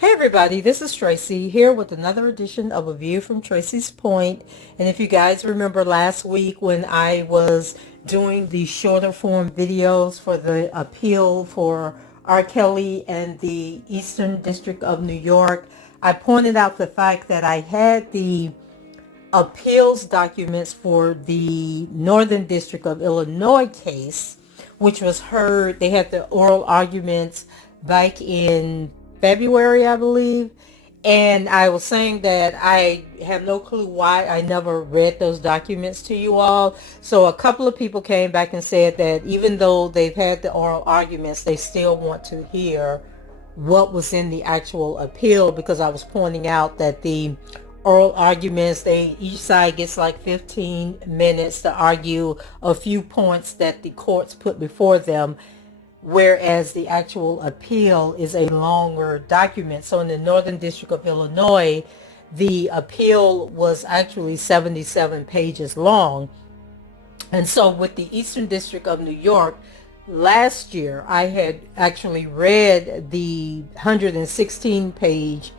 Everybody, this is Tracy here with another edition of A View from Tracy's Point. And if you guys remember last week when I was doing the shorter form videos for the appeal for RKelly and the Eastern District of New York, I pointed out the fact that I had the appeals documents for the Northern District of Illinois case, which was heard. They had the oral arguments back in February, I believe, and I was saying that I have no clue why I never read those documents to you all. So a couple of people came back and said that even though they've had the oral arguments, they still want to hear what was in the actual appeal, because I was pointing out that the oral arguments, each side gets like 15 minutes to argue a few points that the courts put before them, whereas the actual appeal is a longer document. So in the Northern District of Illinois, the appeal was actually 77 pages long. And so with the Eastern District of New York, last year I had actually read the 116-page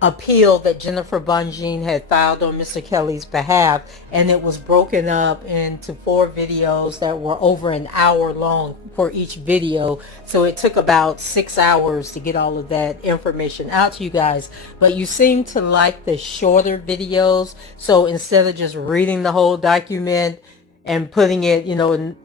appeal that Jennifer Bunjean had filed on Mr. Kelly's behalf, and it was broken up into 4 videos that were over an hour long for each video. So it took about 6 hours to get all of that information out to you guys. But you seem to like the shorter videos, so instead of just reading the whole document and putting it, in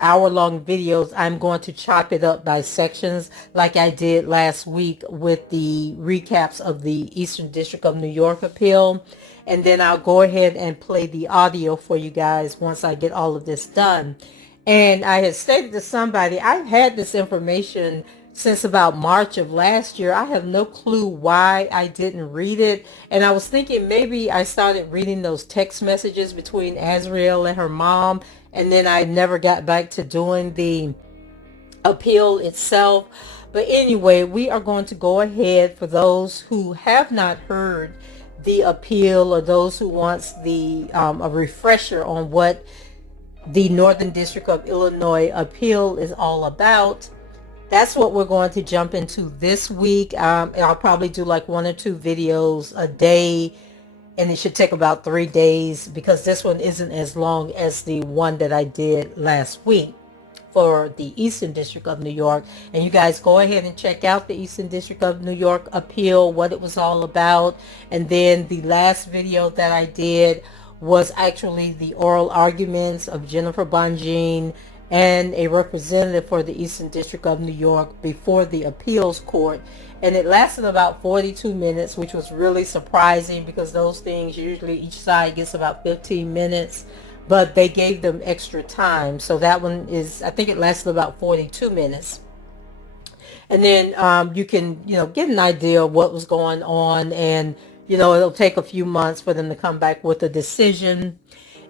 hour-long videos, I'm going to chop it up by sections like I did last week with the recaps of the Eastern District of New York appeal. And then I'll go ahead and play the audio for you guys once I get all of this done. And I had stated to somebody, I've had this information since about March of last year. I have no clue why I didn't read it. And I was thinking maybe I started reading those text messages between Ariel and her mom, and then I never got back to doing the appeal itself. But anyway, we are going to go ahead, for those who have not heard the appeal, or those who wants the a refresher on what the Northern District of Illinois appeal is all about. That's what we're going to jump into this week. I'll probably do like 1 or 2 videos a day, and it should take about 3 days, because this one isn't as long as the one that I did last week for the Eastern District of New York. And you guys go ahead and check out the Eastern District of New York appeal, what it was all about. And then the last video that I did was actually the oral arguments of Jennifer Bunjean and a representative for the Eastern District of New York before the appeals court. And it lasted about 42 minutes, which was really surprising, because those things usually each side gets about 15 minutes, but they gave them extra time. So that one is, I think it lasted about 42 minutes. And then you can, get an idea of what was going on, and, it'll take a few months for them to come back with a decision.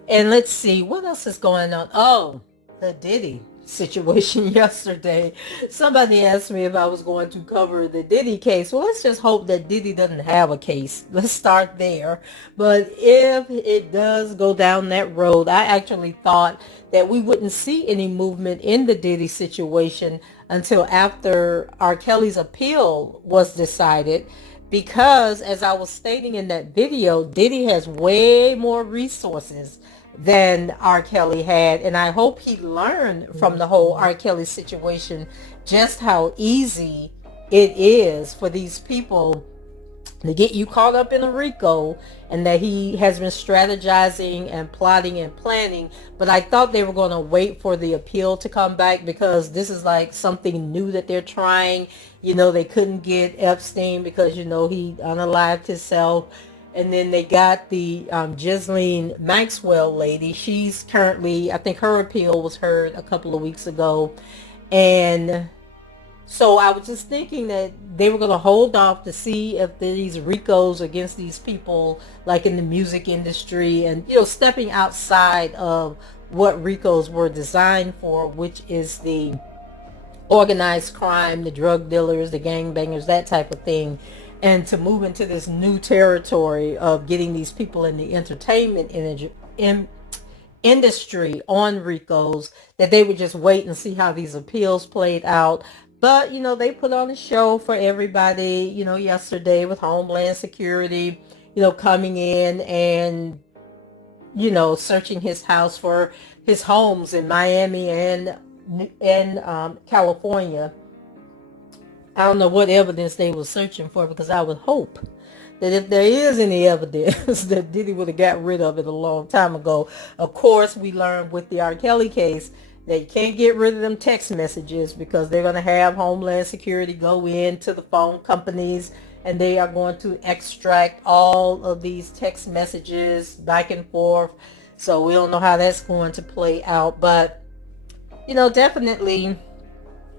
And let's see, what else is going on? Oh, the Diddy situation yesterday. Somebody asked me if I was going to cover the Diddy case. Well, let's just hope that Diddy doesn't have a case. Let's start there. But if it does go down that road, I actually thought that we wouldn't see any movement in the Diddy situation until after RKelly's appeal was decided, because as I was stating in that video, Diddy has way more resources than RKelly had, and I hope he learned from the whole RKelly situation just how easy it is for these people to get you caught up in a RICO, and that he has been strategizing and plotting and planning. But I thought they were going to wait for the appeal to come back, because this is like something new that they're trying. They couldn't get Epstein because, he unalived himself. And then they got the Ghislaine Maxwell lady. She's currently, I think her appeal was heard a couple of weeks ago. And So I was just thinking that they were going to hold off to see if these RICOs against these people, like in the music industry, and stepping outside of what RICOs were designed for, which is the organized crime, the drug dealers, the gangbangers, that type of thing, and to move into this new territory of getting these people in the entertainment industry on RICOs, that they would just wait and see how these appeals played out. But, they put on a show for everybody, yesterday with Homeland Security, coming in and, searching his house for his homes in Miami and California. I don't know what evidence they were searching for, because I would hope that if there is any evidence that Diddy would have got rid of it a long time ago. Of course, we learned with the RKelly case that you can't get rid of them text messages, because they're going to have Homeland Security go into the phone companies and they are going to extract all of these text messages back and forth. So we don't know how that's going to play out, but definitely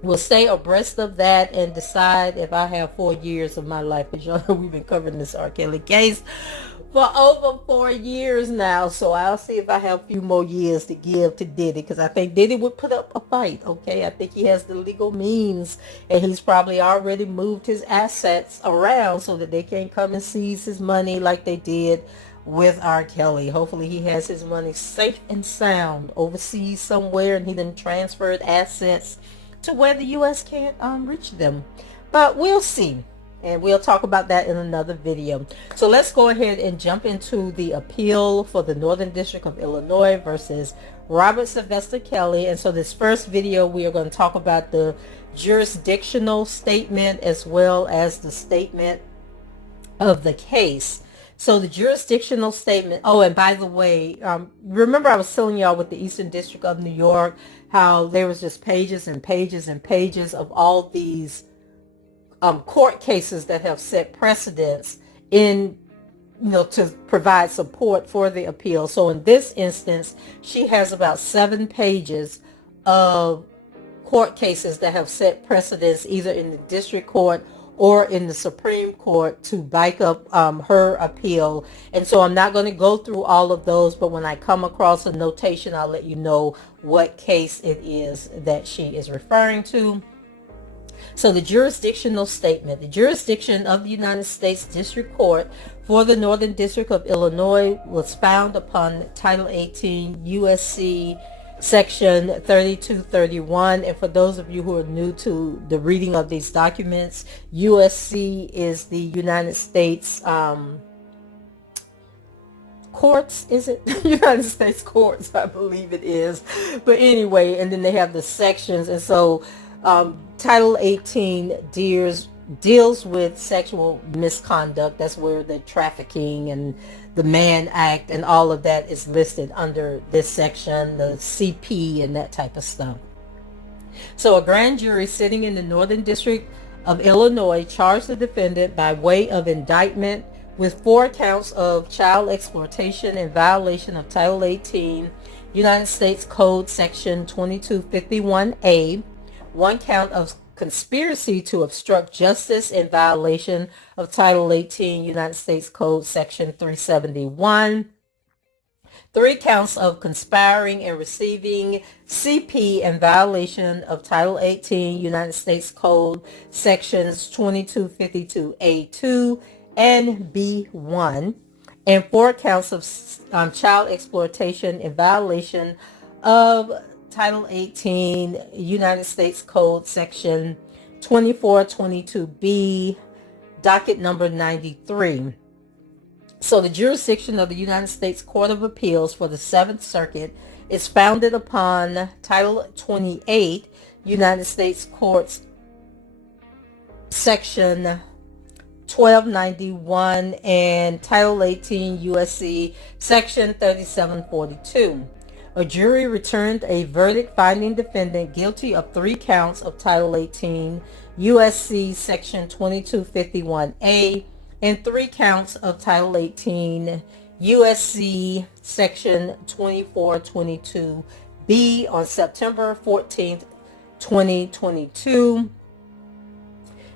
we'll stay abreast of that and decide if I have 4 years of my life. Because y'all know we've been covering this RKelly case for over 4 years now. So I'll see if I have a few more years to give to Diddy, because I think Diddy would put up a fight, okay? I think he has the legal means, and he's probably already moved his assets around so that they can't come and seize his money like they did with RKelly. Hopefully he has his money safe and sound overseas somewhere, and he then transferred assets to where the U.S. can't reach them. But we'll see, and we'll talk about that in another video. So let's go ahead and jump into the appeal for the Northern District of Illinois versus Robert Sylvester Kelly. And so this first video, we are going to talk about the jurisdictional statement as well as the statement of the case. So the jurisdictional statement, oh, and by the way, remember I was telling y'all with the Eastern District of New York, how there was just pages and pages and pages of all these court cases that have set precedents in, to provide support for the appeal. So in this instance, she has about 7 pages of court cases that have set precedents either in the district court or in the Supreme Court to back up her appeal. And so I'm not going to go through all of those, but when I come across a notation, I'll let you know what case it is that she is referring to. So the jurisdictional statement: the jurisdiction of the United States District Court for the Northern District of Illinois was found upon Title 18 U.S.C. Section 3231. And for those of you who are new to the reading of these documents, USC is the United States courts, is it? United States courts, I believe it is. But anyway, and then they have the sections. And so Title 18 deals with sexual misconduct. That's where the trafficking and the Mann Act and all of that is listed under this section, the CP and that type of stuff. So a grand jury sitting in the Northern District of Illinois charged the defendant by way of indictment with 4 counts of child exploitation in violation of Title 18 United States Code Section 2251A, 1 count of conspiracy to obstruct justice in violation of Title 18 United States Code Section 371, 3 counts of conspiring and receiving CP in violation of Title 18 United States Code Sections 2252A2 and B1, and 4 counts of child exploitation in violation of Title 18 United States Code Section 2422B, docket number 93. So the jurisdiction of the United States Court of Appeals for the 7th Circuit is founded upon Title 28 United States Courts Section 1291 and Title 18 USC Section 3742. A jury returned a verdict finding defendant guilty of 3 counts of Title 18 USC Section 2251A and 3 counts of Title 18 USC Section 2422B on September 14th, 2022.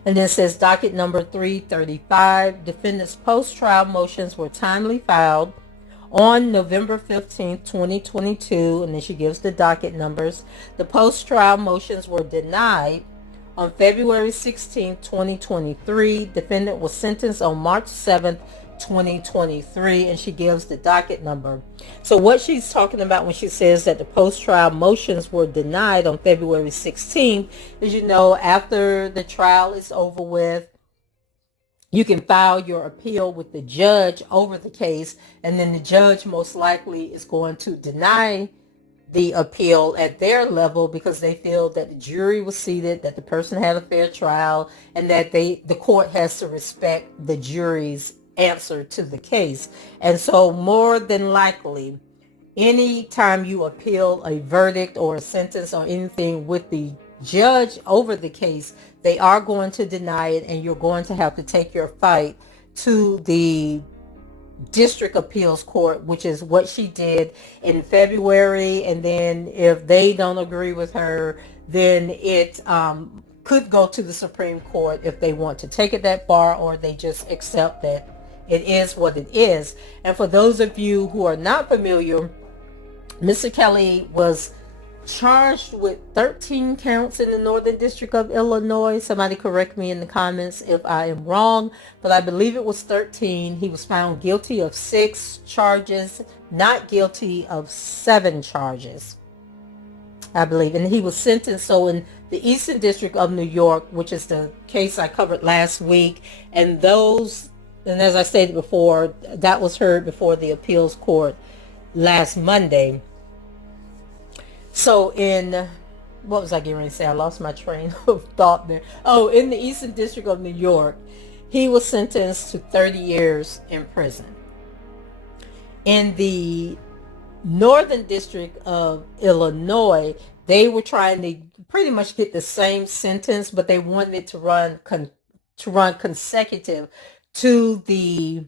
And then it says docket number 335, defendant's post-trial motions were timely filed on November 15th, 2022, and then she gives the docket numbers. The post-trial motions were denied on February 16th, 2023. Defendant was sentenced on March 7th, 2023, and she gives the docket number. So what she's talking about when she says that the post-trial motions were denied on February 16th is, after the trial is over with, you can file your appeal with the judge over the case, and then the judge most likely is going to deny the appeal at their level because they feel that the jury was seated, that the person had a fair trial, and that the court has to respect the jury's answer to the case. And so more than likely, anytime you appeal a verdict or a sentence or anything with the judge over the case, they are going to deny it, and you're going to have to take your fight to the district appeals court, which is what she did in February. And then if they don't agree with her, then it could go to the Supreme Court if they want to take it that far, or they just accept that it is what it is. And for those of you who are not familiar, Mr. Kelly was charged with 13 counts in the Northern District of Illinois. Somebody correct me in the comments if I am wrong, but I believe it was 13. He was found guilty of 6 charges, not guilty of 7 charges, I believe. And he was sentenced, so in the Eastern District of New York, which is the case I covered last week, and as I stated before, that was heard before the appeals court last Monday. So what was I getting ready to say? I lost my train of thought there. Oh, in the Eastern District of New York, he was sentenced to 30 years in prison. In the Northern District of Illinois, they were trying to pretty much get the same sentence, but they wanted it to run consecutive to the,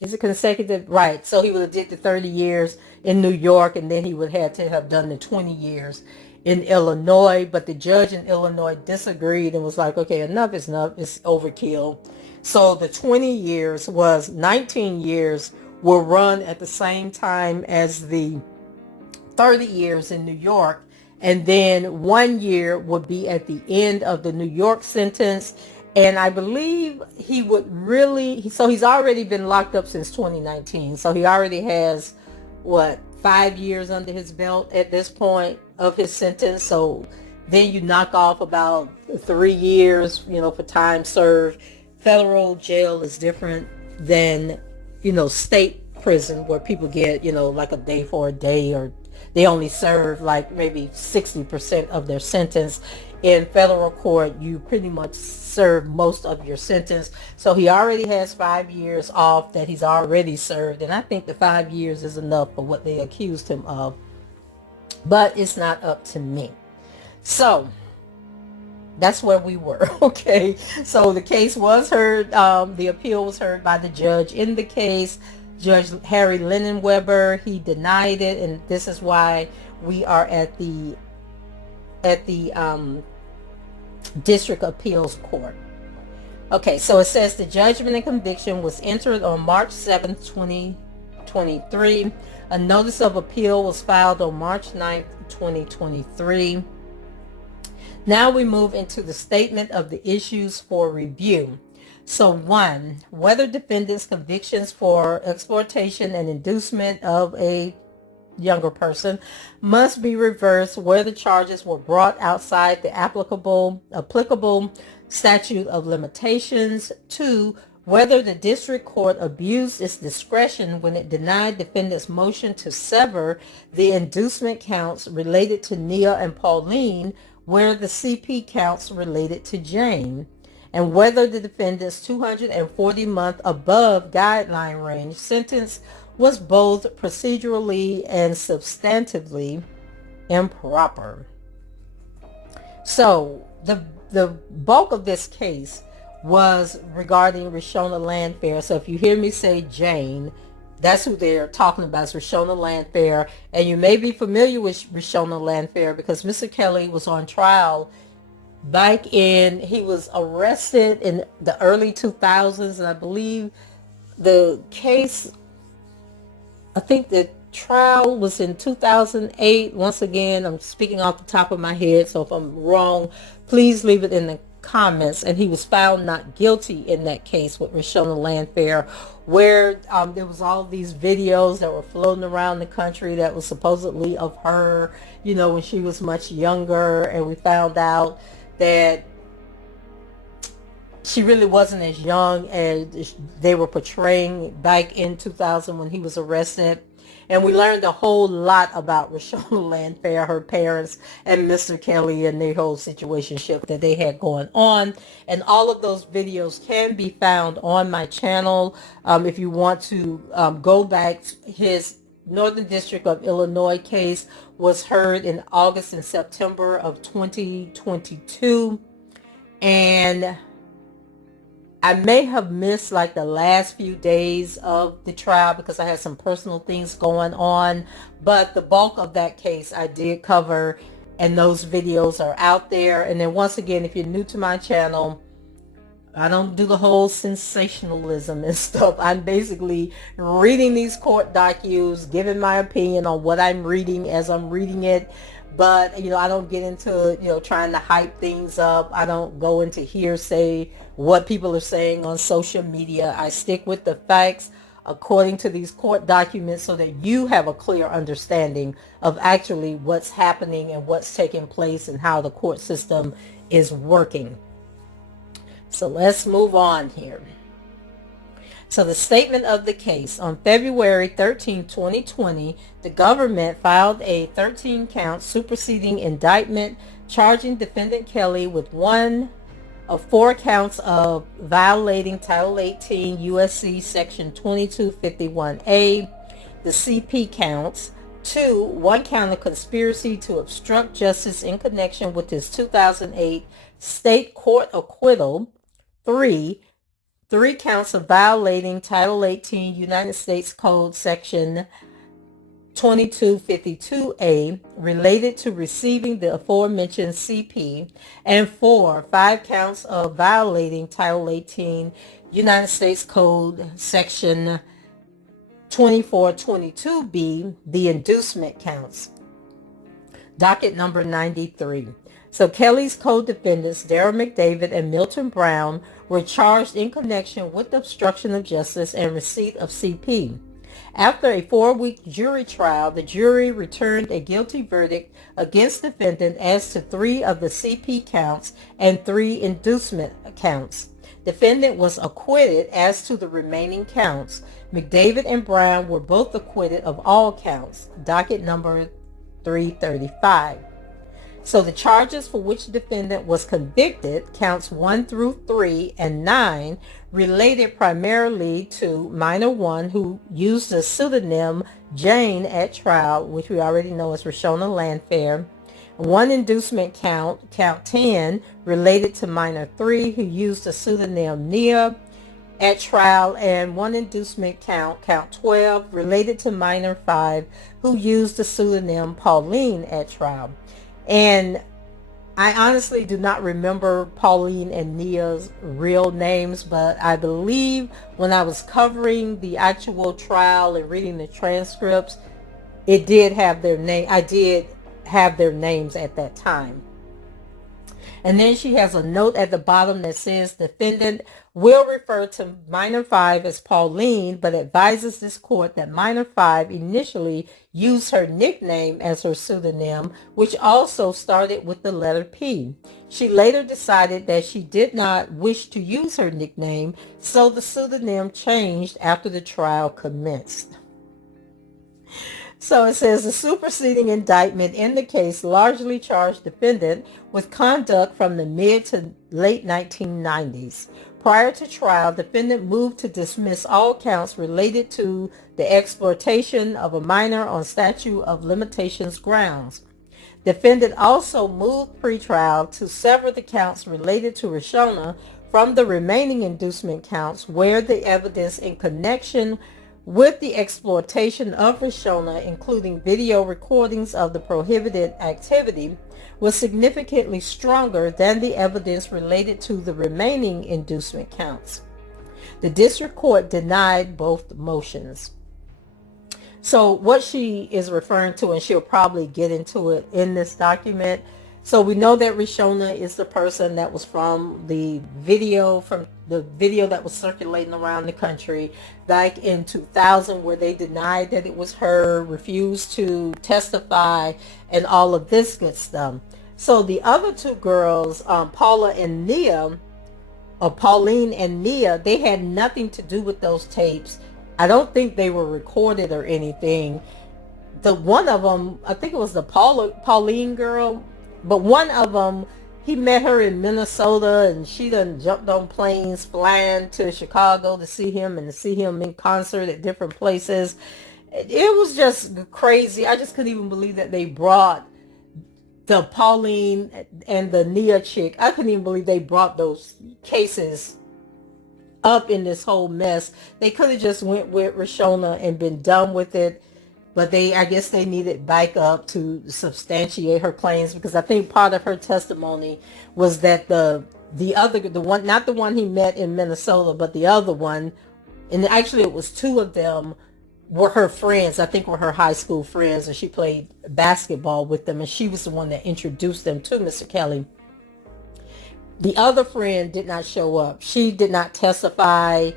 is it consecutive? Right. So he would have did the 30 years in New York, and then he would have to have done the 20 years in Illinois. But the judge in Illinois disagreed and was like, okay, enough is enough. It's overkill. So the 20 years was 19 years will run at the same time as the 30 years in New York. And then 1 year would be at the end of the New York sentence. And I believe he would so he's already been locked up since 2019. So he already has, 5 years under his belt at this point of his sentence. So then you knock off about 3 years, for time served. Federal jail is different than, state prison where people get, like a day for a day, or they only serve like maybe 60% of their sentence. In federal court, you pretty much serve most of your sentence. So he already has 5 years off that he's already served. And I think the 5 years is enough for what they accused him of. But it's not up to me. So that's where we were. Okay. So the case was heard. The appeal was heard by the judge in the case, Judge Harry Linenweber. He denied it. And this is why we are at the District Appeals Court. Okay, so it says the judgment and conviction was entered on March 7th, 2023. A notice of appeal was filed on March 9th, 2023. Now we move into the statement of the issues for review. So 1, whether defendant's convictions for exploitation and inducement of a younger person must be reversed where the charges were brought outside the applicable statute of limitations. 2, whether the district court abused its discretion when it denied defendant's motion to sever the inducement counts related to Nia and Pauline, where the CP counts related to Jane, and whether the defendant's 240-month above guideline range sentence was both procedurally and substantively improper. So the bulk of this case was regarding Rashona Landfair. So if you hear me say Jane, that's who they're talking about, is Rashona Landfair. And you may be familiar with Rashona Landfair because Mr. Kelly was on trial he was arrested in the early 2000s, and I believe the case, I think the trial was in 2008. Once again, I'm speaking off the top of my head, so if I'm wrong, please leave it in the comments. And he was found not guilty in that case with Rashona Landfair, where there was all these videos that were floating around the country that was supposedly of her, you know, when she was much younger, and we found out that she really wasn't as young as they were portraying back in 2000 when he was arrested. And we learned a whole lot about Rashona Landfair, her parents, and Mr. Kelly, and their whole situationship that they had going on. And all of those videos can be found on my channel. If you want to go back, his Northern District of Illinois case was heard in August and September of 2022. And I may have missed like the last few days of the trial because I had some personal things going on, but the bulk of that case I did cover, and those videos are out there. And then once again, if you're new to my channel, I don't do the whole sensationalism and stuff. I'm basically reading these court documents, giving my opinion on what I'm reading as I'm reading it. But, you know, I don't get into, you know, trying to hype things up. I don't go into hearsay, what people are saying on social media. I stick with the facts according to these court documents so that you have a clear understanding of actually what's happening and what's taking place and how the court system is working. So let's move on here. So the statement of the case: on February 13, 2020, the government filed a 13-count superseding indictment charging defendant Kelly with one of 4 counts of violating Title 18 U.S.C. Section 2251A, the CP counts; 2, 1 count of conspiracy to obstruct justice in connection with his 2008 state court acquittal; 3 counts of violating Title 18 United States Code Section 2252A related to receiving the aforementioned CP; and 5 counts of violating Title 18 United States Code Section 2422B, the inducement counts. Docket number 93. So Kelly's co-defendants, Darrell McDavid and Milton Brown, were charged in connection with obstruction of justice and receipt of CP. After a 4-week jury trial, the jury returned a guilty verdict against defendant as to 3 of the CP counts and 3 inducement counts. Defendant was acquitted as to the remaining counts. McDavid and Brown were both acquitted of all counts. Docket number 335. So the charges for which the defendant was convicted, counts 1 through 3 and 9, related primarily to minor 1, who used the pseudonym Jane at trial, which we already know as Rashona Landfair. 1 inducement count, count 10, related to minor 3, who used the pseudonym Mya at trial, and 1 inducement count, count 12, related to minor 5, who used the pseudonym Pauline at trial. And I honestly do not remember Pauline and Nia's real names, but I believe when I was covering the actual trial and reading the transcripts, it did have their name. I did have their names at that time. And then she has a note at the bottom that says defendant will refer to minor 5 as Pauline, but advises this court that minor 5 initially used her nickname as her pseudonym, which also started with the letter P. She later decided that she did not wish to use her nickname, so the pseudonym changed after the trial commenced. So it says the superseding indictment in the case largely charged defendant with conduct from the mid to late 1990s. Prior to trial, defendant moved to dismiss all counts related to the exploitation of a minor on statute of limitations grounds. Defendant also moved pretrial to sever the counts related to Rashona from the remaining inducement counts, where the evidence in connection with the exploitation of Rashona, including video recordings of the prohibited activity, was significantly stronger than the evidence related to the remaining inducement counts. The district court denied both motions. So what she is referring to, and she'll probably get into it in this document. So we know that Rishona is the person that was from the video that was circulating around the country back in 2000, where they denied that it was her, refused to testify, and all of this good stuff. So the other two girls, Pauline and Mya, they had nothing to do with those tapes. I don't think they were recorded or anything. The one of them, I think it was the Pauline girl, but one of them, he met her in Minnesota, and she done jumped on planes flying to Chicago to see him and to see him in concert at different places. It was just crazy. I just couldn't even believe that they brought the Pauline and the Mya chick. I couldn't even believe they brought those cases up in this whole mess. They could have just went with Rishona and been done with it. But I guess they needed backup to substantiate her claims, because I think part of her testimony was that the one, not the one he met in Minnesota, but the other one, and actually it was two of them, were her friends. I think were her high school friends, and she played basketball with them, and she was the one that introduced them to Mr. Kelly. The other friend did not show up. She did not testify.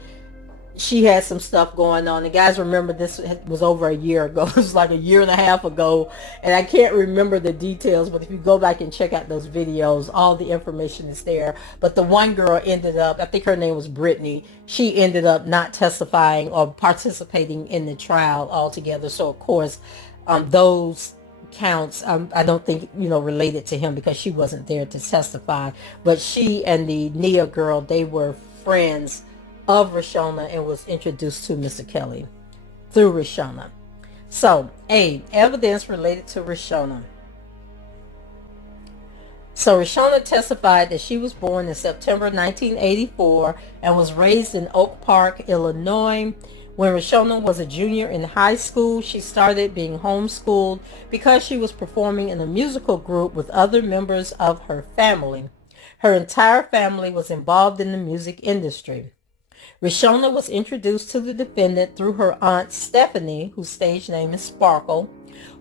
She had some stuff going on. And guys, remember, this was over a year ago. It was like a year and a half ago. And I can't remember the details, but if you go back and check out those videos, all the information is there. But the one girl ended up, I think her name was Brittany, she ended up not testifying or participating in the trial altogether. So of course, those counts, I don't think, related to him, because she wasn't there to testify. But she and the Mya girl, they were friends of Rishona and was introduced to Mr. Kelly through Rishona. So, evidence related to Rishona. So Rishona testified that she was born in September 1984 and was raised in Oak Park, Illinois. When Rishona was a junior in high school, she started being homeschooled because she was performing in a musical group with other members of her family. Her entire family was involved in the music industry. Rishona was introduced to the defendant through her aunt Stephanie, whose stage name is Sparkle,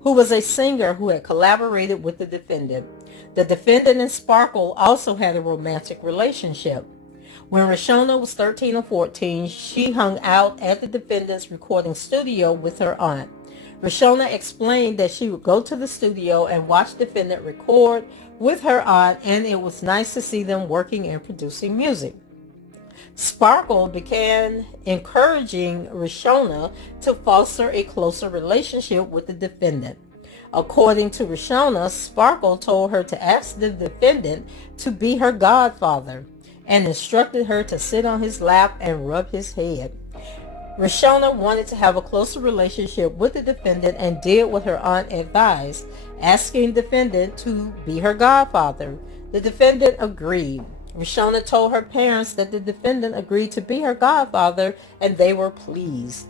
who was a singer who had collaborated with the defendant. The defendant and Sparkle also had a romantic relationship. When Rishona was 13 or 14, she hung out at the defendant's recording studio with her aunt. Rishona explained that she would go to the studio and watch the defendant record with her aunt, and it was nice to see them working and producing music. Sparkle began encouraging Rishona to foster a closer relationship with the defendant. According to Rishona, Sparkle told her to ask the defendant to be her godfather and instructed her to sit on his lap and rub his head. Rishona wanted to have a closer relationship with the defendant and did what her aunt advised, asking the defendant to be her godfather. The defendant agreed. Rishona told her parents that the defendant agreed to be her godfather, and they were pleased.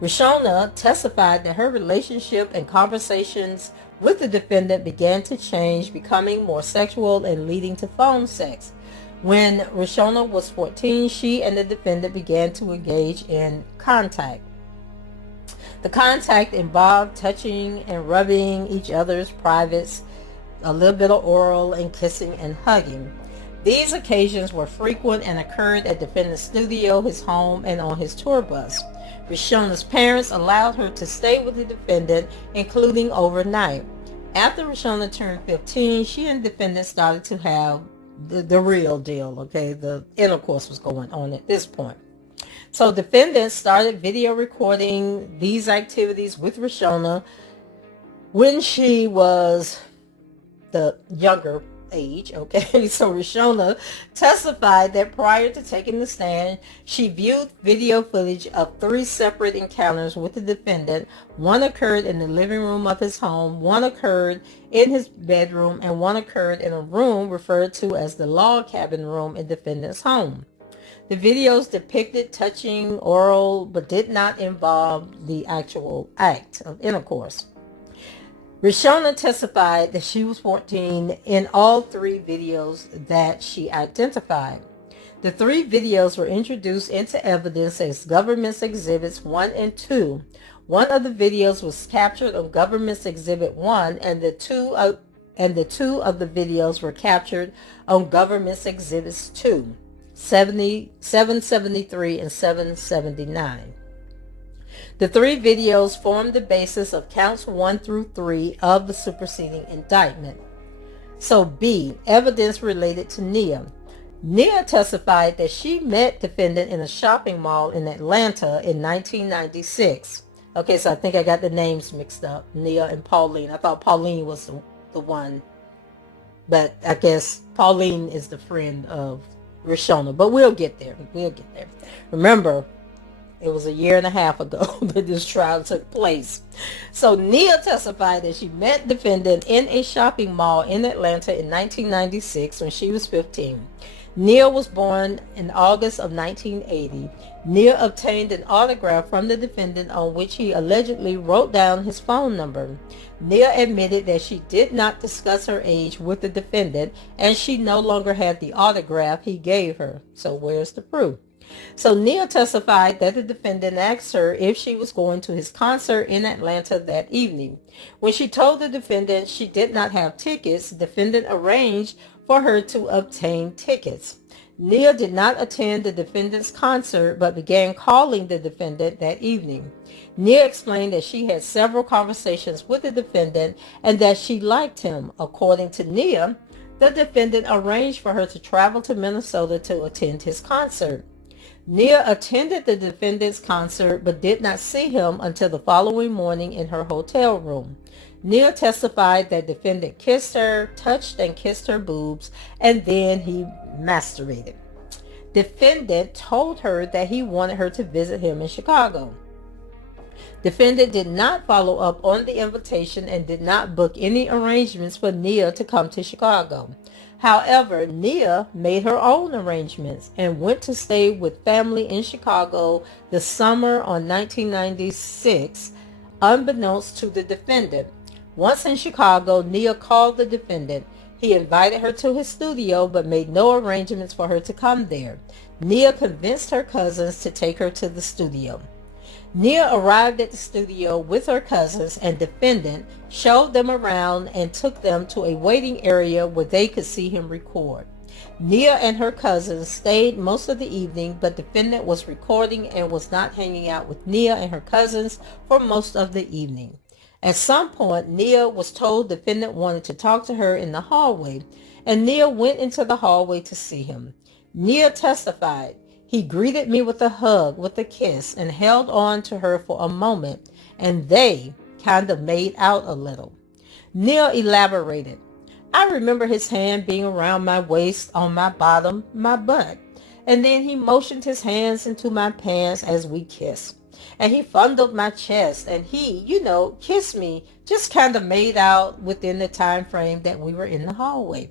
Rishona testified that her relationship and conversations with the defendant began to change, becoming more sexual and leading to phone sex. When Rishona was 14, she and the defendant began to engage in contact. The contact involved touching and rubbing each other's privates, a little bit of oral and kissing and hugging. These occasions were frequent and occurred at the defendant's studio, his home, and on his tour bus. Rishona's parents allowed her to stay with the defendant, including overnight. After Rishona turned 15, she and the defendant started to have the real deal, okay? The intercourse was going on at this point. So defendant started video recording these activities with Rishona when she was the younger age, okay? So Rishona testified that prior to taking the stand, she viewed video footage of 3 separate encounters with the defendant. One occurred in the living room of his home, one occurred in his bedroom, and one occurred in a room referred to as the log cabin room in defendant's home. The videos depicted touching, oral, but did not involve the actual act of intercourse. Rishona testified that she was 14 in all 3 videos that she identified. The 3 videos were introduced into evidence as government's exhibits 1 and 2. One of the videos was captured on government's exhibit 1, and the two of the videos were captured on government's exhibits 2, 773 and 779. The 3 videos formed the basis of counts 1 through 3 of the superseding indictment. So B, evidence related to Mya. Mya testified that she met defendant in a shopping mall in Atlanta in 1996. Okay, so I think I got the names mixed up, Mya and Pauline. I thought Pauline was the one, but I guess Pauline is the friend of Rishona. But we'll get there. Remember, it was a year and a half ago that this trial took place. So Mya testified that she met defendant in a shopping mall in Atlanta in 1996 when she was 15. Mya was born in August of 1980. Mya obtained an autograph from the defendant on which he allegedly wrote down his phone number. Mya admitted that she did not discuss her age with the defendant, and she no longer had the autograph he gave her. So where's the proof? So Mya testified that the defendant asked her if she was going to his concert in Atlanta that evening. When she told the defendant she did not have tickets, the defendant arranged for her to obtain tickets. Mya did not attend the defendant's concert but began calling the defendant that evening. Mya explained that she had several conversations with the defendant and that she liked him. According to Mya, the defendant arranged for her to travel to Minnesota to attend his concert. Mya attended the defendant's concert but did not see him until the following morning in her hotel room. Mya testified that defendant kissed her, touched and kissed her boobs, and then he masturbated. Defendant told her that he wanted her to visit him in Chicago. Defendant did not follow up on the invitation and did not book any arrangements for Mya to come to Chicago. However, Mya made her own arrangements and went to stay with family in Chicago the summer on 1996, unbeknownst to the defendant. Once in Chicago, Mya called the defendant. He invited her to his studio but made no arrangements for her to come there. Mya convinced her cousins to take her to the studio. Mya arrived at the studio with her cousins, and defendant showed them around and took them to a waiting area where they could see him record. Mya and her cousins stayed most of the evening, but defendant was recording and was not hanging out with Mya and her cousins for most of the evening. At some point, Mya was told defendant wanted to talk to her in the hallway, and Mya went into the hallway to see him. Mya testified, "He greeted me with a hug, with a kiss, and held on to her for a moment, and they kind of made out a little." Mya elaborated, "I remember his hand being around my waist, on my bottom, my butt, and then he motioned his hands into my pants as we kissed. And he fondled my chest, and he, kissed me, just kind of made out within the time frame that we were in the hallway."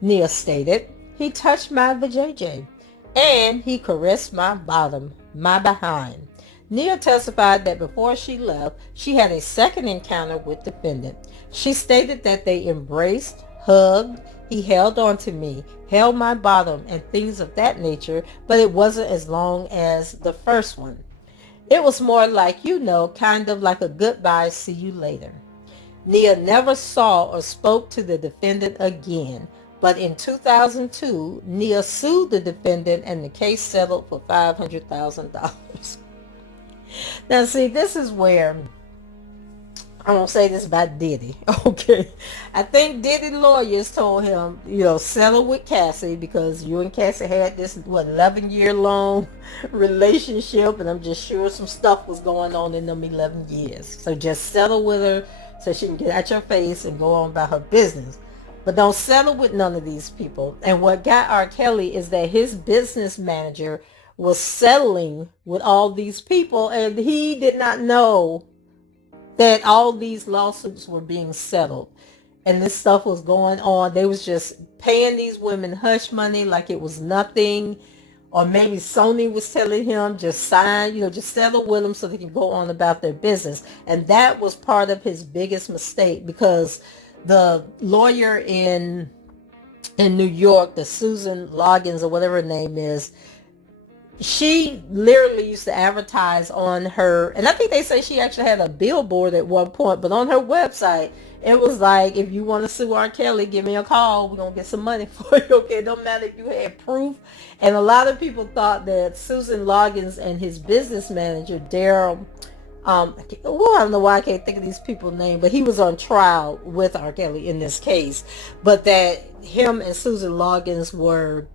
Mya stated, "He touched my vajayjay, and he caressed my bottom, my behind." Mya testified that before she left, she had a second encounter with defendant. She stated that they embraced, hugged, he held on to me, held my bottom, and things of that nature, but it wasn't as long as the first one. It was more like, kind of like a goodbye, see you later. Mya never saw or spoke to the defendant again, but in 2002, Mya sued the defendant and the case settled for $500,000. Now see, this is where, I won't say this about Diddy, okay? I think Diddy lawyers told him, settle with Cassie because you and Cassie had this, 11-year-long relationship, and I'm just sure some stuff was going on in them 11 years. So just settle with her so she can get out your face and go on about her business. But don't settle with none of these people. And what got RKelly is that his business manager was settling with all these people, and he did not know that all these lawsuits were being settled and this stuff was going on. They was just paying these women hush money like it was nothing, or maybe Sony was telling him just sign, just settle with them so they can go on about their business. And that was part of his biggest mistake, because the lawyer in New York, the Susan Loggins or whatever her name is, she literally used to advertise on her, and I think they say she actually had a billboard at one point, but on her website, it was like, if you want to sue RKelly, give me a call. We're going to get some money for you. Okay, it don't matter if you had proof. And a lot of people thought that Susan Loggins and his business manager, Daryl, I don't know why I can't think of these people's names, but he was on trial with RKelly in this case. But that him and Susan Loggins were,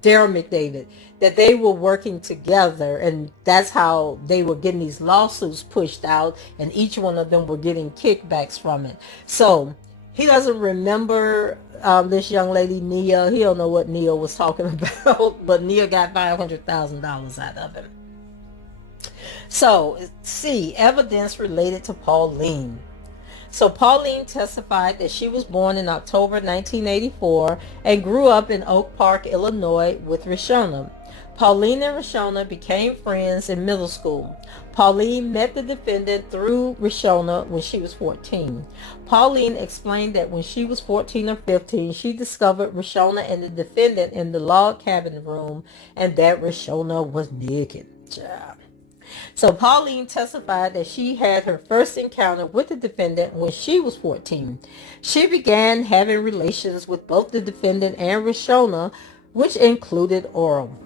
Daryl McDavid, that they were working together, and that's how they were getting these lawsuits pushed out, and each one of them were getting kickbacks from it. So he doesn't remember this young lady, Mya. He don't know what Mya was talking about, but Mya got $500,000 out of him. So, C, evidence related to Pauline. So Pauline testified that she was born in October 1984 and grew up in Oak Park, Illinois with Rishona. Pauline and Rishona became friends in middle school. Pauline met the defendant through Rishona when she was 14. Pauline explained that when she was 14 or 15, she discovered Rishona and the defendant in the log cabin room, and that Rishona was naked. So Pauline testified that she had her first encounter with the defendant when she was 14. She began having relations with both the defendant and Rishona, which included oral.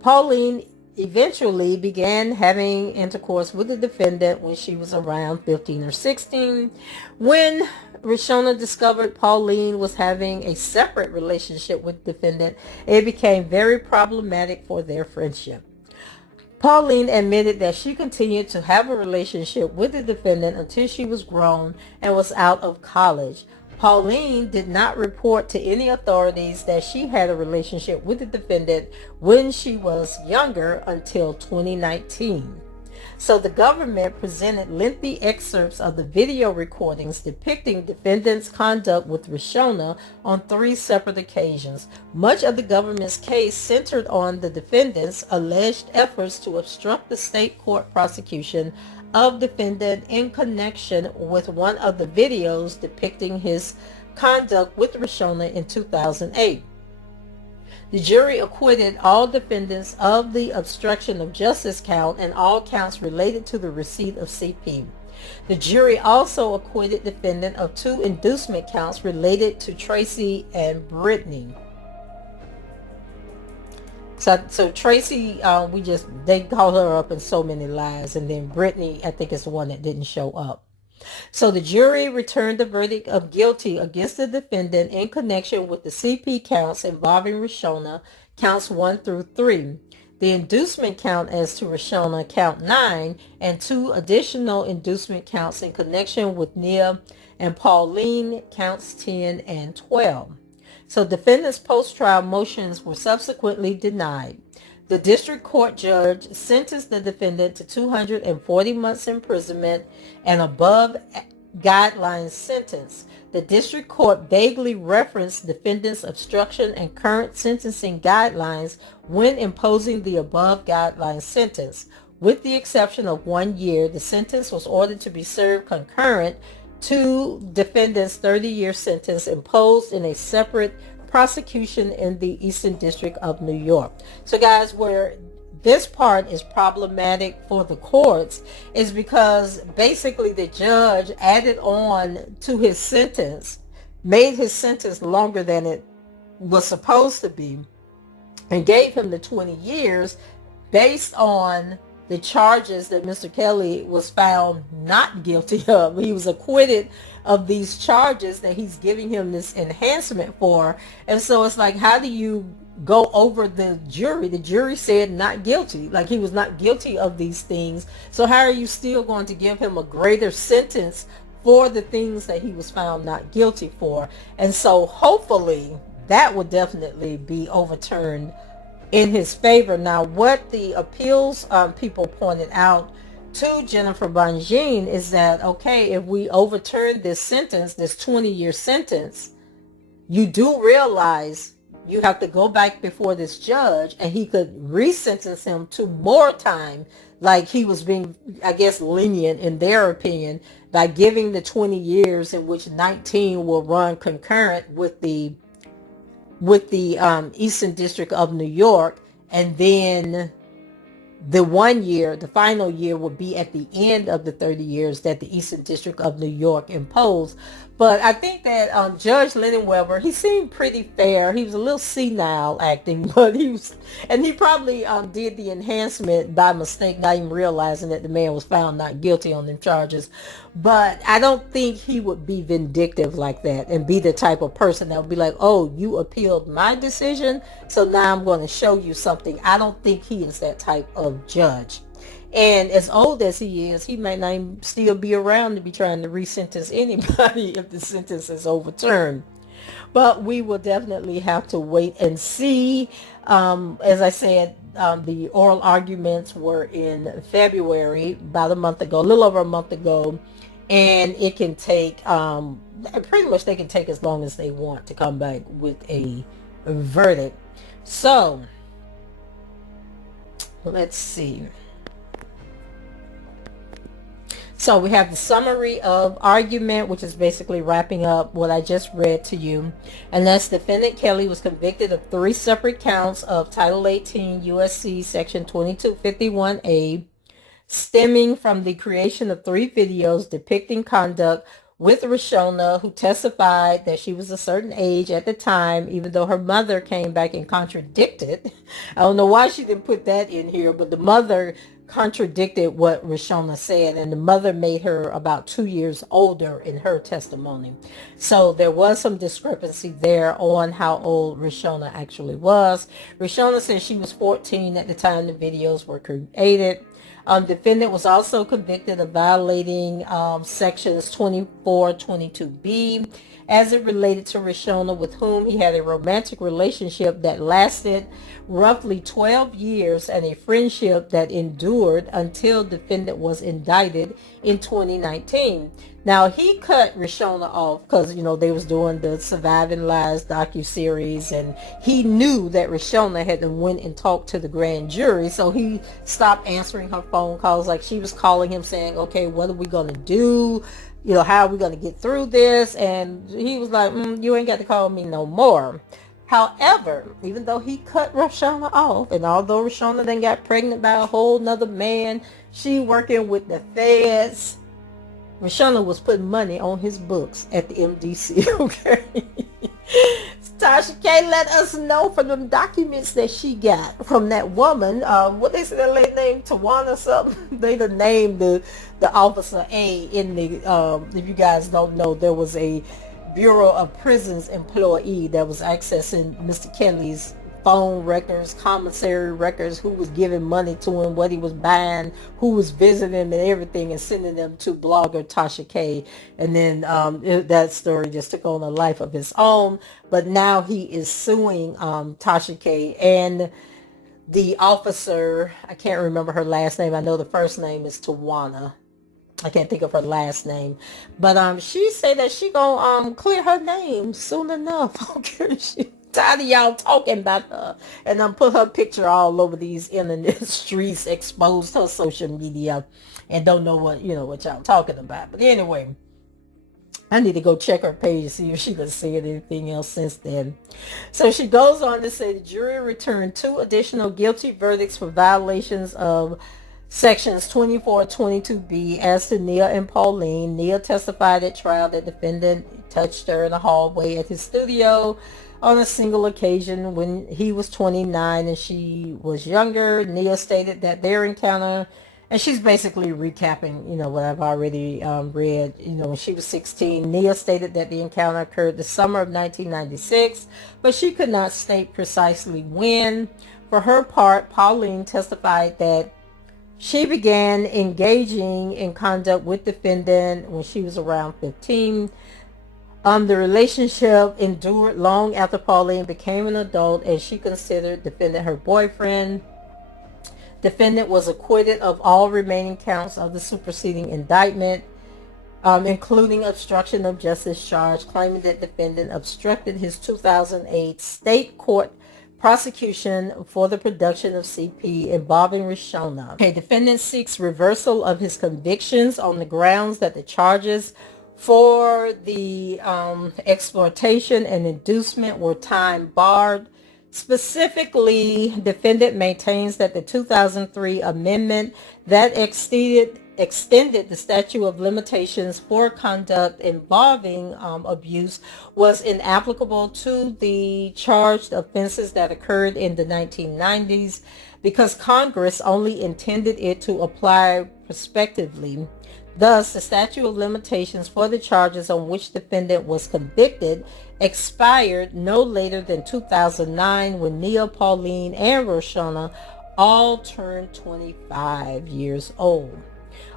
Pauline eventually began having intercourse with the defendant when she was around 15 or 16. When Rishona discovered Pauline was having a separate relationship with the defendant, it became very problematic for their friendship. Pauline admitted that she continued to have a relationship with the defendant until she was grown and was out of college. Pauline did not report to any authorities that she had a relationship with the defendant when she was younger until 2019. So the government presented lengthy excerpts of the video recordings depicting defendant's conduct with Rishona on 3 separate occasions. Much of the government's case centered on the defendant's alleged efforts to obstruct the state court prosecution of defendant in connection with one of the videos depicting his conduct with Rishona in 2008. The jury acquitted all defendants of the obstruction of justice count and all counts related to the receipt of CP. The jury also acquitted defendant of 2 inducement counts related to Tracy and Brittany. So Tracy, they called her up in so many lies, and then Brittany, I think, is the one that didn't show up. So the jury returned the verdict of guilty against the defendant in connection with the CP counts involving Rishona, counts 1 through 3. The inducement count as to Rishona, count 9, and 2 additional inducement counts in connection with Mya and Pauline, counts 10 and 12. So defendant's post-trial motions were subsequently denied. The district court judge sentenced the defendant to 240 months imprisonment and above guidelines sentence. The district court vaguely referenced defendant's obstruction and current sentencing guidelines when imposing the above guidelines sentence. With the exception of 1 year, the sentence was ordered to be served concurrent to defendant's 30-year sentence imposed in a separate prosecution in the Eastern District of New York. So guys, where this part is problematic for the courts is because basically the judge added on to his sentence, made his sentence longer than it was supposed to be, and gave him the 20 years based on the charges that Mr. Kelly was found not guilty of. He was acquitted of these charges that he's giving him this enhancement for. And so it's like, how do you go over the jury? The jury said not guilty, like he was not guilty of these things. So how are you still going to give him a greater sentence for the things that he was found not guilty for? And so hopefully that would definitely be overturned in his favor. Now, what the appeals people pointed out to Jennifer Bonjean is that, okay, if we overturn this sentence, this 20-year sentence, you do realize you have to go back before this judge and he could resentence him to more time, like he was being, I guess, lenient in their opinion by giving the 20 years in which 19 will run concurrent with the Eastern District of New York, and then the 1 year, the final year, would be at the end of the 30 years that the Eastern District of New York imposed. But I think that Judge Lennon Weber, he seemed pretty fair. He was a little senile acting, but he probably did the enhancement by mistake, not even realizing that the man was found not guilty on them charges. But I don't think he would be vindictive like that and be the type of person that would be like, oh, you appealed my decision, so now I'm going to show you something. I don't think he is that type of judge. And as old as he is, he might not even still be around to be trying to resentence anybody if the sentence is overturned. But we will definitely have to wait and see. As I said, the oral arguments were in February, about a month ago, a little over a month ago. And it can take, pretty much they can take as long as they want to come back with a verdict. So, let's see. So we have the summary of argument, which is basically wrapping up what I just read to you. And that's defendant Kelly was convicted of 3 separate counts of Title 18 USC Section 2251A, stemming from the creation of 3 videos depicting conduct with Roshona, who testified that she was a certain age at the time, even though her mother came back and contradicted. I don't know why she didn't put that in here, but the mother contradicted what Roshona said, and the mother made her about 2 years older in her testimony. So there was some discrepancy there on how old Roshona actually was. Roshona said she was 14 at the time the videos were created. Defendant was also convicted of violating sections 2422B as it related to Roshona, with whom he had a romantic relationship that lasted roughly 12 years and a friendship that endured until defendant was indicted in 2019. Now, he cut Roshona off because, they was doing the Surviving Lies docuseries, and he knew that Roshona had went and talked to the grand jury, so he stopped answering her phone calls. Like, she was calling him saying, okay, what are we going to do? How are we going to get through this? And he was like, you ain't got to call me no more. However, even though he cut Roshona off, and although Roshona then got pregnant by a whole nother man, she working with the feds, Roshona was putting money on his books at the MDC, okay? Tasha K let us know from the documents that she got from that woman. What they said that lady named Tawana something. They done named the officer A in the, if you guys don't know, there was a Bureau of Prisons employee that was accessing Mr. Kelly's phone records, commissary records, who was giving money to him, what he was buying, who was visiting him, and everything, and sending them to blogger Tasha K. And then that story just took on a life of its own. But now he is suing Tasha K and the officer. I can't remember her last name. I know the first name is Tawana. I can't think of her last name, but she said that she gonna clear her name soon enough. Okay, she tired of y'all talking about her, and put her picture all over these internet streets, exposed her social media, and don't know what y'all talking about. But anyway, I need to go check her page to see if she done said anything else since then. So she goes on to say the jury returned 2 additional guilty verdicts for violations of Sections 2422B as to Nia and Pauline. Nia testified at trial that defendant touched her in the hallway at his studio on a single occasion when he was 29 and she was younger. Nia stated that their encounter, and she's basically recapping, what I've already read, when she was 16. Nia stated that the encounter occurred the summer of 1996, but she could not state precisely when. For her part, Pauline testified that she began engaging in conduct with defendant when she was around 15. The relationship endured long after Pauline became an adult, and she considered defendant her boyfriend. Defendant was acquitted of all remaining counts of the superseding indictment. including obstruction of justice charge, claiming that defendant obstructed his 2008 state court prosecution for the production of CP involving Rishona. Okay, defendant seeks reversal of his convictions on the grounds that the charges for the exploitation and inducement were time barred. Specifically, defendant maintains that the 2003 amendment that extended the statute of limitations for conduct involving abuse was inapplicable to the charged offenses that occurred in the 1990s because Congress only intended it to apply prospectively. Thus, the statute of limitations for the charges on which defendant was convicted expired no later than 2009 when Mya, Pauline, and Roshana all turned 25 years old.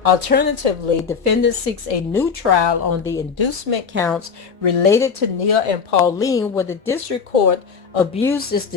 Alternatively, defendant seeks a new trial on the inducement counts related to Mya and Pauline, where the district court abused its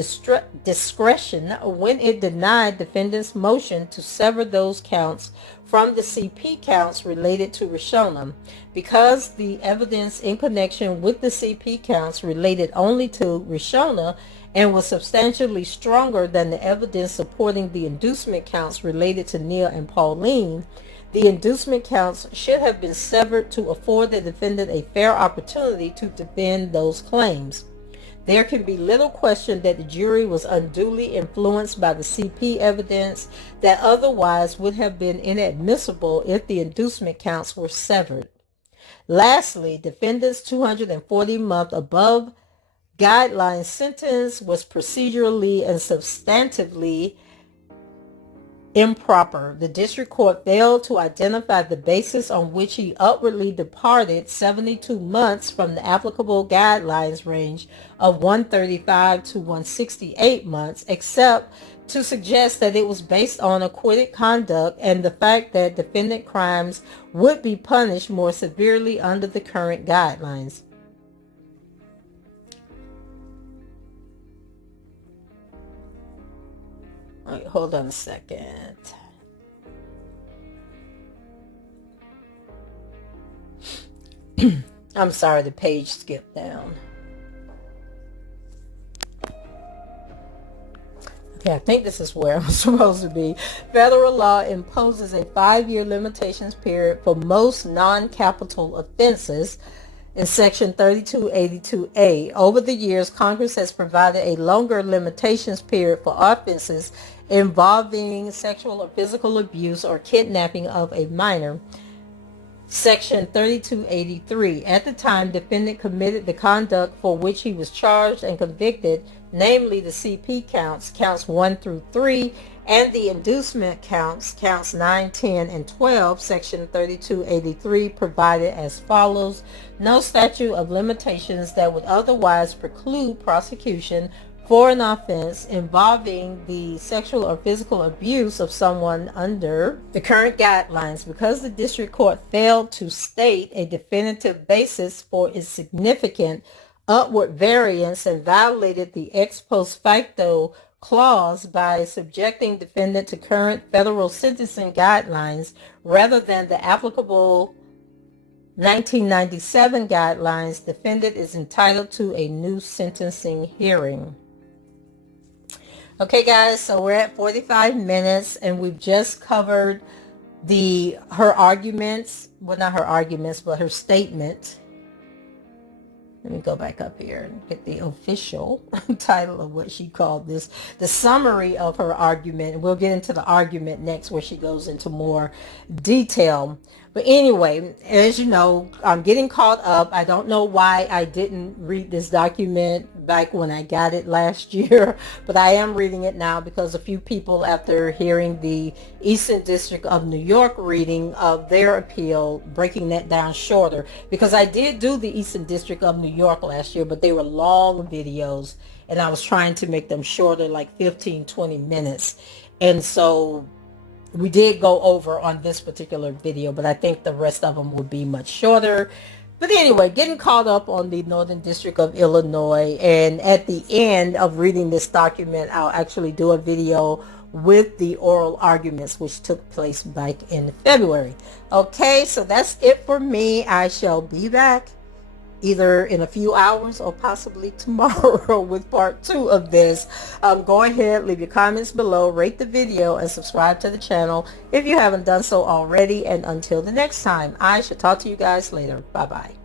discretion when it denied defendant's motion to sever those counts from the CP counts related to Rishona. Because the evidence in connection with the CP counts related only to Rishona and was substantially stronger than the evidence supporting the inducement counts related to Mya and Pauline, the inducement counts should have been severed to afford the defendant a fair opportunity to defend those claims. There can be little question that the jury was unduly influenced by the CP evidence that otherwise would have been inadmissible if the inducement counts were severed. Lastly, defendant's 240-month above guideline sentence was procedurally and substantively improper. The district court failed to identify the basis on which he upwardly departed 72 months from the applicable guidelines range of 135 to 168 months, except to suggest that it was based on acquitted conduct and the fact that defendant crimes would be punished more severely under the current guidelines. Wait, hold on a second. I'm sorry, the page skipped down. Okay, I think this is where I'm supposed to be. Federal law imposes a 5-year limitations period for most non-capital offenses in Section 3282A. Over the years, Congress has provided a longer limitations period for offenses involving sexual or physical abuse or kidnapping of a minor. Section 3283. At the time defendant committed the conduct for which he was charged and convicted, namely the CP counts 1 through 3, and the inducement counts 9, 10, and 12, Section 3283 provided as follows: no statute of limitations that would otherwise preclude prosecution for an offense involving the sexual or physical abuse of someone under the current guidelines. Because the district court failed to state a definitive basis for its significant upward variance and violated the ex post facto clause by subjecting defendant to current federal sentencing guidelines rather than the applicable 1997 guidelines, defendant is entitled to a new sentencing hearing. Okay guys, so we're at 45 minutes and we've just covered her arguments, well not her arguments, but her statement. Let me go back up here and get the official title of what she called this, the summary of her argument. We'll get into the argument next where she goes into more detail. But anyway, as you know, I'm getting caught up. I don't know why I didn't read this document back when I got it last year, but I am reading it now because a few people, after hearing the Eastern District of New York reading of their appeal, breaking that down shorter, because I did do the Eastern District of New York last year, but they were long videos and I was trying to make them shorter, like 15, 20 minutes. And so we did go over on this particular video, but I think the rest of them will be much shorter. But anyway, getting caught up on the Northern District of Illinois, and at the end of reading this document, I'll actually do a video with the oral arguments which took place back in February. Okay, so that's it for me. I shall be back either in a few hours or possibly tomorrow with part 2 of this. Go ahead, leave your comments below, rate the video, and subscribe to the channel if you haven't done so already. And until the next time, I shall talk to you guys later. Bye-bye.